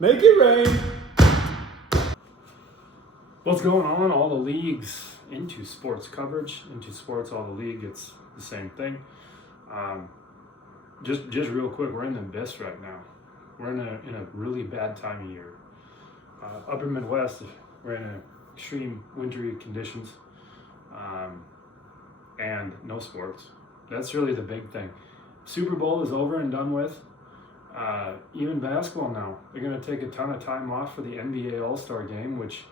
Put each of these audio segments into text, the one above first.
Make it rain. What's going on? All the leagues into sports coverage, into sports, all the league. It's the same thing. Just real quick, we're in the abyss right now. We're in a really bad time of year. Upper Midwest, we're in extreme wintry conditions, and no sports. That's really the big thing. Super Bowl is over and done with. Even basketball now, they're going to take a ton of time off for the NBA All-Star Game, which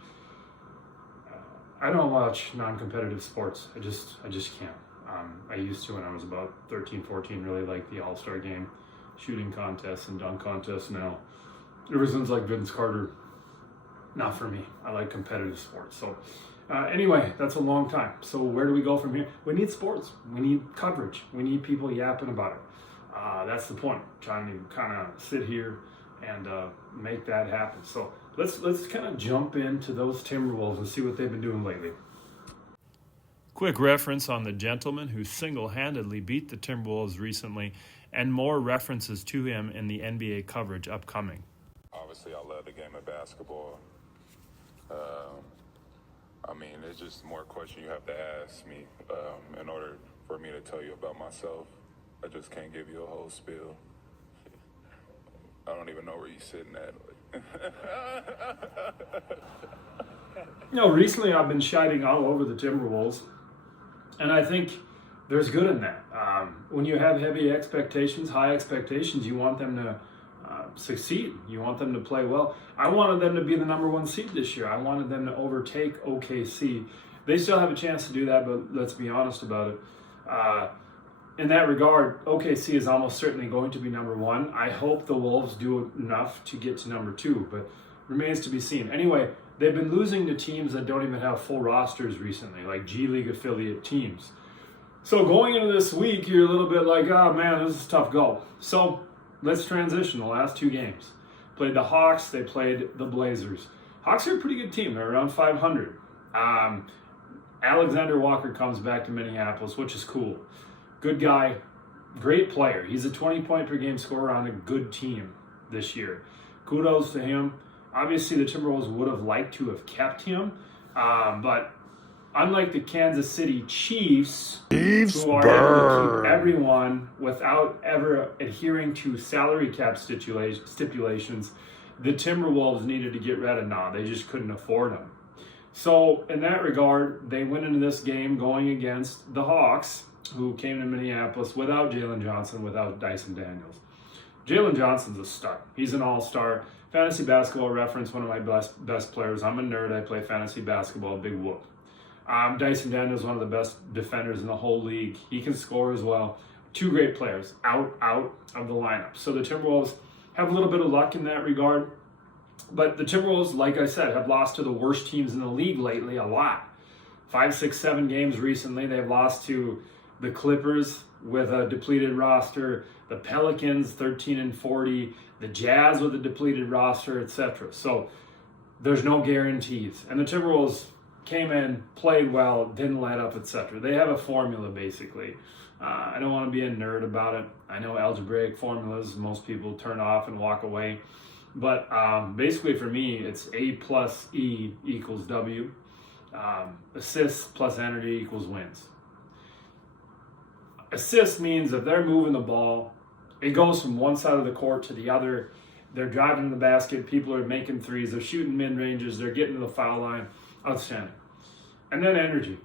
I don't watch non-competitive sports. I just can't. I used to when I was about 13, 14, really liked the All-Star Game, shooting contests and dunk contests. Now, ever since like Vince Carter, not for me. I like competitive sports. So anyway, that's a long time. So where do we go from here? We need sports. We need coverage. We need people yapping about it. That's the point. Trying to kind of sit here and make that happen. So let's kind of jump into those Timberwolves and see what they've been doing lately. Quick reference on the gentleman who single-handedly beat the Timberwolves recently, and more references to him in the NBA coverage upcoming. Obviously, I love the game of basketball. There's just more questions you have to ask me in order for me to tell you about myself. I just can't give you a whole spiel. I don't even know where you're sitting at. Recently I've been shiting all over the Timberwolves, and I think there's good in that. When you have heavy expectations, high expectations, you want them to succeed. You want them to play well. I wanted them to be the number one seed this year. I wanted them to overtake OKC. They still have a chance to do that, but let's be honest about it. In that regard, OKC is almost certainly going to be number one. I hope the Wolves do enough to get to number two, but remains to be seen. Anyway, they've been losing to teams that don't even have full rosters recently, like G League affiliate teams. So going into this week, you're a little bit like, oh man, this is a tough go. So let's transition. The last two games. Played the Hawks, they played the Blazers. Hawks are a pretty good team. They're around 500. Alexander Walker comes back to Minneapolis, which is cool. Good guy, great player. He's a 20-point-per-game scorer on a good team this year. Kudos to him. Obviously, the Timberwolves would have liked to have kept him, but unlike the Kansas City Chiefs, who are able to keep everyone without ever adhering to salary cap stipulations, the Timberwolves needed to get rid of Nah. They just couldn't afford him. So in that regard, they went into this game going against the Hawks, who came to Minneapolis without Jalen Johnson, without Dyson Daniels. Jalen Johnson's a star. He's an all-star. Fantasy basketball reference, one of my best players. I'm a nerd. I play fantasy basketball, big whoop. Dyson Daniels is one of the best defenders in the whole league. He can score as well. Two great players out of the lineup. So the Timberwolves have a little bit of luck in that regard. But the Timberwolves, like I said, have lost to the worst teams in the league lately a lot. 5, 6, 7 games recently. They've lost to the Clippers with a depleted roster, the Pelicans 13-40, the Jazz with a depleted roster, etc. So there's no guarantees. And the Timberwolves came in, played well, didn't let up, etc. They have a formula, basically. I don't want to be a nerd about it. I know algebraic formulas, most people turn off and walk away. But basically for me, it's A plus E equals W. Assists plus energy equals wins. Assist means if they're moving the ball, it goes from one side of the court to the other. They're driving to the basket. People are making threes. They're shooting mid-ranges. They're getting to the foul line. Outstanding. And then energy.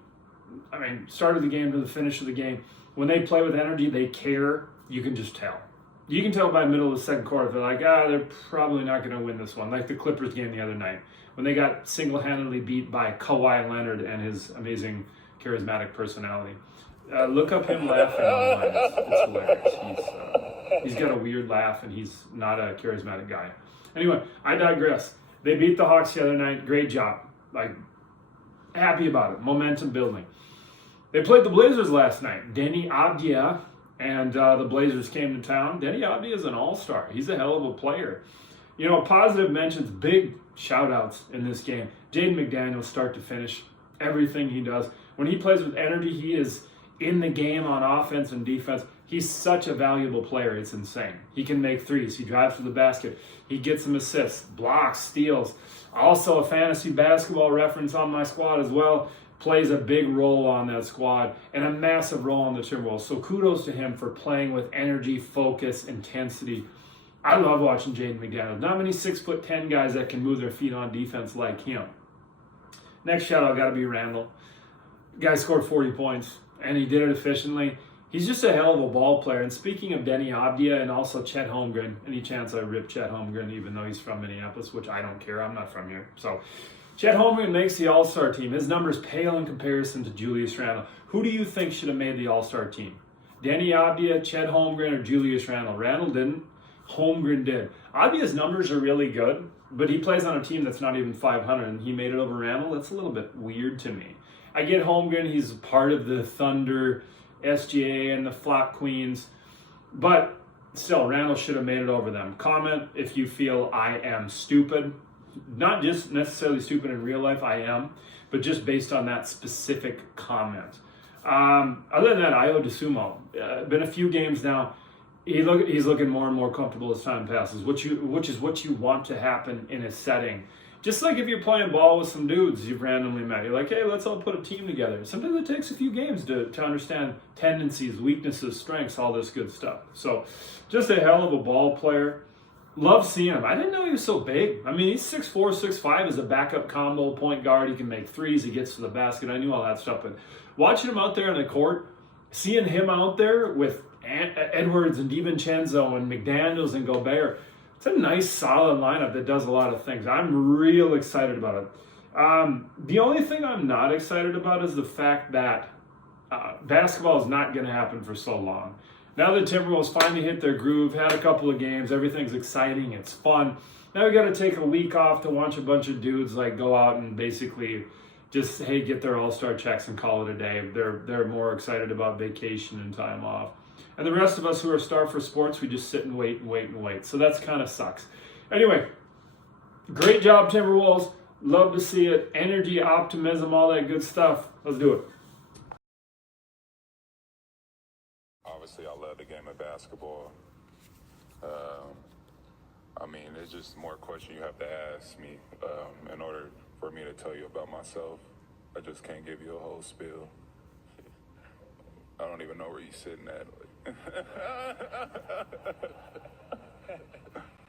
Start of the game to the finish of the game. When they play with energy, they care. You can just tell. You can tell by the middle of the second quarter. They're like, they're probably not going to win this one. Like the Clippers game the other night, when they got single-handedly beat by Kawhi Leonard and his amazing charismatic personality. Look up him laughing online. It's hilarious. He's got a weird laugh, and he's not a charismatic guy. Anyway, I digress. They beat the Hawks the other night. Great job. Happy about it. Momentum building. They played the Blazers last night. Denny Avdija and the Blazers came to town. Denny Avdija is an all-star. He's a hell of a player. Positive mentions, big shout-outs in this game. Jaden McDaniels, start to finish, everything he does. When he plays with energy, he is in the game on offense and defense. He's such a valuable player. It's insane. He can make threes. He drives to the basket. He gets some assists, blocks, steals. Also a fantasy basketball reference on my squad as well. Plays a big role on that squad and a massive role on the Timberwolves. So kudos to him for playing with energy, focus, intensity. I love watching Jaden McDaniels. Not many 6'10" guys that can move their feet on defense like him. Next shout out got to be Randall. Guy scored 40 points and he did it efficiently. He's just a hell of a ball player. And speaking of Denny Abdia and also Chet Holmgren, any chance I rip Chet Holmgren even though he's from Minneapolis, which I don't care. I'm not from here. So Chet Holmgren makes the All-Star team. His numbers pale in comparison to Julius Randle. Who do you think should have made the All-Star team? Denny Abdia, Chet Holmgren, or Julius Randle? Randle didn't. Holmgren did. Abdia's numbers are really good, but he plays on a team that's not even 500, and he made it over Randle. That's a little bit weird to me. I get Holmgren. He's part of the Thunder, SGA, and the Flop Queens, but still, Randle should have made it over them. Comment if you feel I am stupid. Not just necessarily stupid in real life, I am, but just based on that specific comment. Other than that, Ayo Dosunmo, been a few games now. He's looking more and more comfortable as time passes, which is what you want to happen in a setting. Just like if you're playing ball with some dudes you've randomly met, you're like, hey, let's all put a team together. Sometimes it takes a few games to understand tendencies, weaknesses, strengths, all this good stuff. So just a hell of a ball player. Love seeing him. I didn't know he was so big. I mean, he's 6'4", 6'5", as a backup combo point guard. He can make threes. He gets to the basket. I knew all that stuff. But watching him out there on the court, seeing him out there with Edwards and DiVincenzo and McDaniels and Gobert, it's a nice, solid lineup that does a lot of things. I'm real excited about it. The only thing I'm not excited about is the fact that basketball is not going to happen for so long. Now the Timberwolves finally hit their groove, had a couple of games, everything's exciting, it's fun. Now we got to take a week off to watch a bunch of dudes like go out and basically just, hey, get their all-star checks and call it a day. They're more excited about vacation and time off. And the rest of us who are starved for sports, we just sit and wait and wait and wait. So that's kind of sucks. Anyway, great job, Timberwolves. Love to see it. Energy, optimism, all that good stuff. Let's do it. Obviously, I love the game of basketball. I mean, it's just more questions you have to ask me in order for me to tell you about myself. I just can't give you a whole spiel. I don't even know where you're sitting at.